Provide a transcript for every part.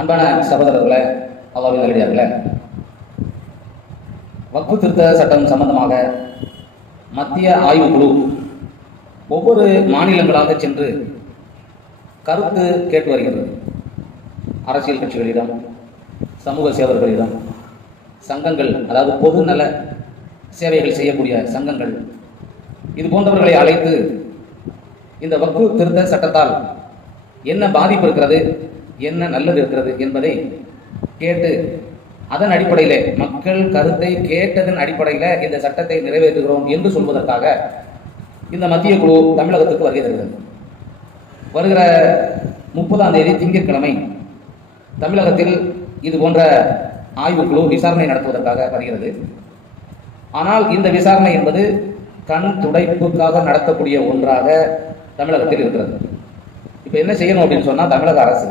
அன்பான சகோதரர்களே, அல்லாஹ்வின் நல்லடியார்களே, வக்ஃபு திருத்த சட்டம் சம்பந்தமாக மத்திய ஆய்வுக்குழு ஒவ்வொரு மாநிலங்களாக சென்று கருத்து கேட்டு வருகிறது. அரசியல் கட்சிகளிடம், சமூக சேவர்களிடம், சங்கங்கள், அதாவது பொது நல சேவைகள் செய்யக்கூடிய சங்கங்கள், இது போன்றவர்களை அழைத்து இந்த வக்ஃபு திருத்த சட்டத்தால் என்ன பாதிப்பு இருக்கிறது, என்ன நல்லது இருக்கிறது என்பதை கேட்டு அதன் அடிப்படையில் மக்கள் கருத்தை கேட்டதன் அடிப்படையில் இந்த சட்டத்தை நிறைவேற்றுகிறோம் என்று சொல்வதற்காக இந்த மத்திய குழு தமிழகத்துக்கு வருகை தருகிறது. வருகிற 30ஆம் தேதி திங்கட்கிழமை தமிழகத்தில் இது போன்ற ஆய்வுக்குழு விசாரணை நடத்துவதற்காக வருகிறது. ஆனால் இந்த விசாரணை என்பது கண் துடைப்புக்காக நடத்தக்கூடிய ஒன்றாக தமிழகத்தில் இருக்கிறது. இப்போ என்ன செய்யணும் அப்படின்னு சொன்னால், தமிழக அரசு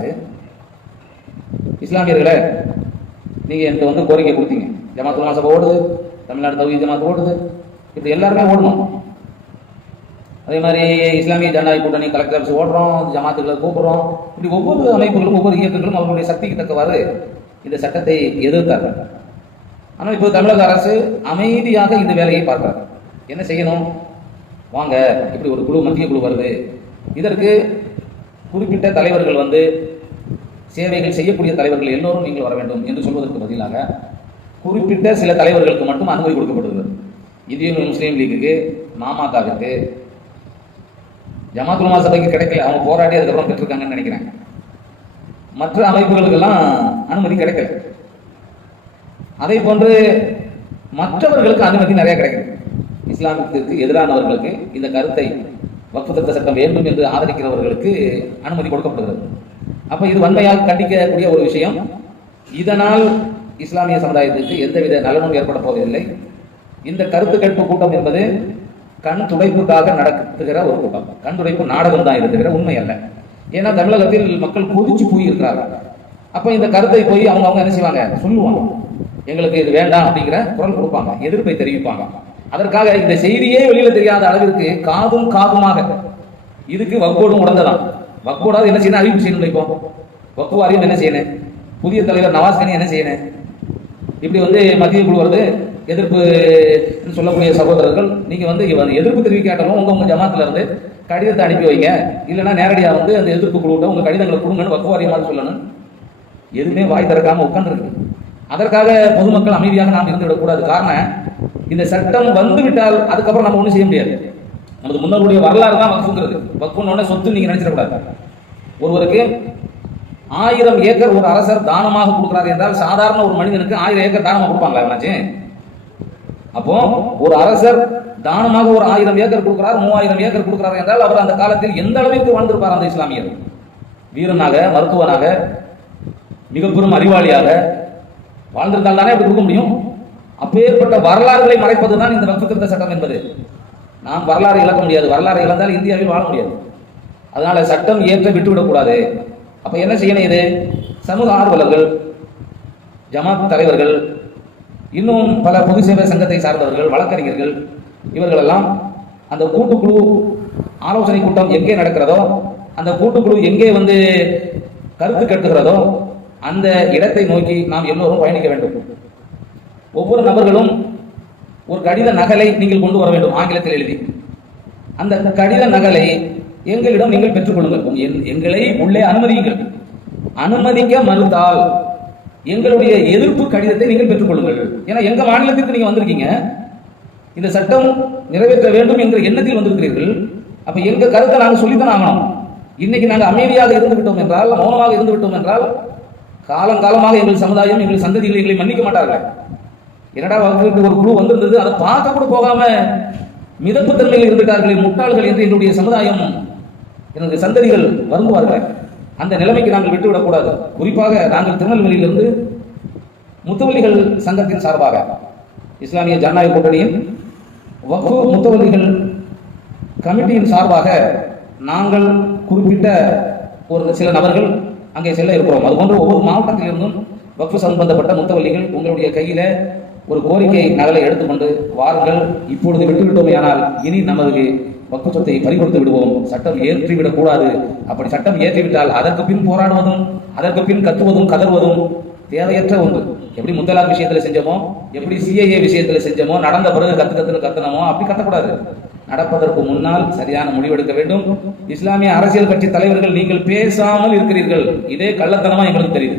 இஸ்லாமியர்களை நீங்கள் எனக்கு கோரிக்கை கொடுத்தீங்க, ஜமாத்துல் உலமா சபை ஓடுது, தமிழ்நாடு தௌஹீத் ஜமாத் ஓடுது, இப்படி எல்லாருமே ஓடணும். அதே மாதிரி இஸ்லாமிய ஜனநாயக கூட்டணி கலெக்டர் ஆஃபீஸ் ஓடுறோம், ஜமாத்துக்களை கூப்பிடுறோம். இப்படி ஒவ்வொரு அமைப்புகளும் ஒவ்வொரு இயக்கங்களும் அவர்களுடைய சக்திக்கு தக்கவாறு இந்த சட்டத்தை எதிர்த்தார்கள். ஆனால் இப்போ தமிழக அரசு அமைதியாக இந்த வேலையை பார்க்கிறார். என்ன செய்யணும்? வாங்க, இப்படி ஒரு குழு, மத்திய குழு வருது, இதற்கு குறிப்பிட்ட தலைவர்கள் சேவைகள் செய்யக்கூடிய தலைவர்கள் எல்லோரும் நீங்கள் வர வேண்டும் என்று சொல்வதற்கு பதிலாக குறிப்பிட்ட சில தலைவர்களுக்கு மட்டும் அனுமதி கொடுக்கப்படுகிறது. இந்திய முஸ்லீம் லீக்குக்கு, மாமகவிற்கு, ஜமாத்துல் உலமா சபைக்கு கிடைக்கல, அவங்க போராடி அதுக்கப்புறம் பெற்றிருக்காங்கன்னு நினைக்கிறேன். மற்ற அமைப்புகளுக்கெல்லாம் அனுமதி கிடைக்கல. அதே போன்று மற்றவர்களுக்கு அனுமதி நிறைய கிடைக்கும். இஸ்லாமியத்திற்கு எதிரானவர்களுக்கு, இந்த கருத்தை வக்ஃபு திருத்த சட்டம் வேண்டும் என்று ஆதரிக்கிறவர்களுக்கு அனுமதி கொடுக்கப்படுகிறது. அப்போ இது வன்மையாக கண்டிக்கக்கூடிய ஒரு விஷயம். இதனால் இஸ்லாமிய சமுதாயத்திற்கு எந்தவித நலனும் ஏற்பட போவதில்லை. இந்த கருத்து கேட்பு கூட்டம் என்பது கண் துடைப்புக்காக நடத்துகிற ஒரு கூட்டம். கண் துடைப்பு நாடகம் தான் இருக்கிற உண்மை அல்ல. ஏன்னா தமிழகத்தில் மக்கள் கொதிச்சு போய் இருக்கிறார்கள். அப்போ இந்த கருத்தை போய் அவங்க என்ன செய்வாங்க, சொல்லுவாங்க, எங்களுக்கு இது வேண்டாம் அப்படிங்கிற குரல் கொடுப்பாங்க, எதிர்ப்பை தெரிவிப்பாங்க. அதற்காக இந்த செய்தியே வெளியில தெரியாத அளவிற்கு காதும் காதுமாக இதுக்கு வக்ஃபோடும் உடந்ததான். வக்ஃபோடாவது என்ன செய்யணும், அறிவிப்பு செய்யணும். இப்போ வக்ஃபு வாரியம் என்ன செய்யணும், புதிய தலைவர் நவாஸ் கனி என்ன செய்யணும், இப்படி மத்திய குழு வருது, எதிர்ப்பு சொல்லக்கூடிய சகோதரர்கள், நீங்க எதிர்ப்பு தெரிவிக்காட்டாலும் உங்க ஜமாத்துல இருந்து கடிதத்தை அனுப்பி வைங்க, இல்லைன்னா நேரடியாக அந்த எதிர்ப்பு குழுவிட்ட உங்க கடிதங்களை கொடுங்கன்னு வக்ஃபு வாரியமாக சொல்லணும். எதுவுமே வாய் திறக்காம உட்கார்ந்துருக்கு. அதற்காக பொதுமக்கள் அமைதியாக நாம் இருந்து விடக்கூடாது. காரணம், இந்த சட்டம் வந்து விட்டால் அதுக்கப்புறம் நம்ம ஒன்றும் செய்ய முடியாது. நமது முன்னோருடைய வரலாறு தான் வக்ஃபுங்கிறது. வக்ஃபுன்னு சொத்து நீங்க நினைச்சிடக்கூடாது. ஒருவருக்கு 1000 ஏக்கர் ஒரு அரசர் தானமாக கொடுக்கிறார் என்றால் சாதாரண ஒரு மனிதனுக்கு 1000 ஏக்கர் தானமாக கொடுப்பாங்களா என்னாச்சு? அப்போ ஒரு அரசர் தானமாக ஒரு 1000 ஏக்கர் கொடுக்கிறார், 3000 ஏக்கர் கொடுக்கிறார் என்றால் அவர் அந்த காலத்தில் எந்த அளவிற்கு வாழ்ந்திருப்பார் அந்த இஸ்லாமியர்? வீரனாக, மருத்துவனாக, மிக பெரும் அறிவாளியாக வாழ்ந்திருந்தால் தானே அப்படி கொடுக்க முடியும். அப்பேற்பட்ட வரலாறுகளை மறைப்பதுதான் இந்த வக்ஃபு திருத்த சட்டம் என்பது. நாம் வரலாறு இழக்க முடியாது. வரலாறு இழந்தால் இந்தியாவில் வாழ முடியாது. அதனால சட்டம் ஏற்ற விட்டுவிடக்கூடாது. அப்ப என்ன செய்யணும்? இது சமூக ஆர்வலர்கள், ஜமாத் தலைவர்கள், இன்னும் பல பொது சேவை சங்கத்தை சார்ந்தவர்கள், வழக்கறிஞர்கள், இவர்களெல்லாம் அந்த கூட்டுக்குழு ஆலோசனை கூட்டம் எங்கே நடக்கிறதோ, அந்த கூட்டுக்குழு எங்கே கருத்து கேட்கிறதோ அந்த இடத்தை நோக்கி நாம் எல்லோரும் பயணிக்க வேண்டும். ஒவ்வொரு நபர்களும் ஒரு கடித நகலை நீங்கள் கொண்டு வர வேண்டும், ஆங்கிலத்தில் எழுதி. அந்த கடித நகலை எங்களிடம் நீங்கள் பெற்றுக்கொள்ளுங்கள். எங்களை உள்ளே அனுமதியுங்கள். அனுமதிக்க மறுத்தால் எங்களுடைய எதிர்ப்பு கடிதத்தை நீங்கள் பெற்றுக்கொள்ளுங்கள். ஏன்னா எங்க மாநிலத்திற்கு நீங்க வந்திருக்கீங்க, இந்த சட்டம் நிறைவேற்ற வேண்டும் என்ற எண்ணத்தில் வந்திருக்கிறீர்கள். அப்ப எங்க கருத்தை நாங்கள் சொல்லித்தான் ஆகணும். இன்னைக்கு நாங்கள் அமைதியாக இருந்து விட்டோம் என்றால், மௌனமாக இருந்து விட்டோம் என்றால், காலங்காலமாக எங்கள் சமுதாயம், எங்கள் சந்ததிகளை எங்களை மன்னிக்க மாட்டார்கள். என்னடா வகுப்புக்கு ஒரு குழு வந்திருந்தது, அதை பார்க்க கூட போகாம மிதப்பு தன்மையில் இருந்துட்டார்களே முட்டாள்கள் என்று என்னுடைய சமுதாயம், எனது சந்ததிகள் வருந்துவார்கள். அந்த நிலைமைக்கு நாங்கள் விட்டுவிடக்கூடாது. குறிப்பாக நாங்கள் திருநெல்வேலியிலிருந்து முத்தவல்லிகள் சங்கத்தின் சார்பாக, இஸ்லாமிய ஜனநாயக கூட்டணியின் வக்ஃபு முத்தவல்லிகள் கமிட்டியின் சார்பாக நாங்கள் குறிப்பிட்ட ஒரு சில நபர்கள் அங்கே செல்ல இருக்கிறோம். அதுபோன்று ஒவ்வொரு மாவட்டத்திலிருந்தும் வக்ஃபு சம்பந்தப்பட்ட முத்தவல்லிகள் உங்களுடைய கையில ஒரு கோரிக்கை நகலை எடுத்துக்கொண்டு வாருங்கள். இப்பொழுது விட்டுவிட்டோமே ஆனால் இனி நமது வக்ஃப் சொத்தை பறிகொடுத்து விடுவோம், சட்டம் ஏற்றிவிடக் கூடாது. அப்படி சட்டம் ஏற்றிவிட்டால் அதற்கு பின் போராடுவதும் அதற்கு பின் கத்துவதும் கதறுவதும் தேவையற்ற ஒன்று. எப்படி முத்தலாக் விஷயத்துல செஞ்சோமோ, எப்படி சிஏஏ விஷயத்துல செஞ்சோமோ, நடந்த பிறகு கத்துன்னு கத்தனமோ அப்படி கத்தக்கூடாது. நடப்பதற்கு முன்னால் சரியான முடிவெடுக்க வேண்டும். இஸ்லாமிய அரசியல் கட்சி தலைவர்கள், நீங்கள் பேசாமல் இருக்கிறீர்கள், இதே கள்ளத்தனமா எங்களுக்கு தெரியுது.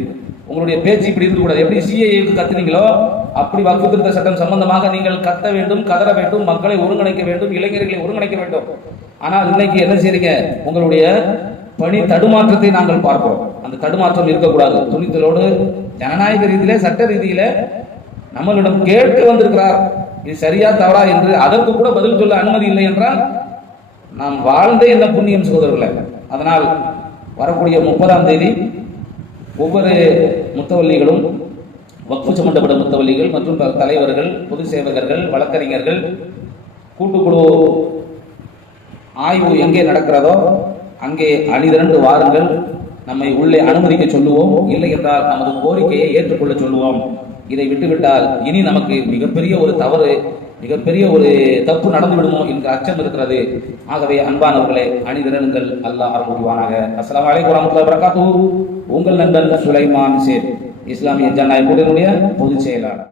உங்களுடைய பேச்சு இப்படி இருக்கக்கூடாது. எப்படி சிஏஏக்கு கத்துனீங்களோ அப்படி வக்ஃப் திருத்த சட்டம் சம்பந்தமாக நீங்கள் கத்த வேண்டும், கதற வேண்டும், மக்களை ஒருங்கிணைக்க வேண்டும், இளைஞர்களை ஒருங்கிணைக்க வேண்டும். ஆனால் இன்னைக்கு என்ன செய்றீங்க? உங்களுடைய பணி தடுமாற்றத்தை நாங்கள் பார்க்கிறோம். அந்த தடுமாற்றம் இருக்கக்கூடாது. துணிச்சலோடு ஜனநாயக ரீதியில, சட்ட ரீதியில நம்மளிடம் கேட்டு வந்திருக்கிறார், இது சரியா தவறா என்று அதற்கு கூட பதில் சொல்ல அனுமதி இல்லை என்றால் நாம் வாழ்ந்தே என்ன புண்ணியம் சகோதரர்களே. அதனால் வரக்கூடிய 30ஆம் தேதி ஒவ்வொரு முத்தவல்லிகளும், வக்ஃப் சம்பந்தப்பட்ட முத்தவல்லிகள் மற்றும் தலைவர்கள், பொது சேவகர்கள், வழக்கறிஞர்கள், கூட்டுக்குழு ஆய்வு எங்கே நடக்கிறதோ அங்கே அணிதிரண்டு வாருங்கள். நம்மை உள்ளே அனுமதிக்க சொல்லுவோம். இல்லை என்றால் நமது கோரிக்கையை ஏற்றுக்கொள்ள சொல்லுவோம். இதை விட்டுவிட்டால் இனி நமக்கு மிகப்பெரிய ஒரு தவறு, மிகப்பெரிய ஒரு தப்பு நடந்து விடுமோ என்கிற அச்சம் இருக்கிறது. ஆகவே அன்பானவர்களே, அணிதிரணுங்கள். அல்லாஹ் அருள் புரிவானாக. அஸ்ஸலாமு அலைக்கும் வரஹ்மத்துல்லாஹி வபரகாத்துஹு. உங்கள் நண்பன் சுலைமான் சேர், இஸ்லாமிய ஜனநாயக கூட்டணியுடைய பொதுச் செயலாளர்.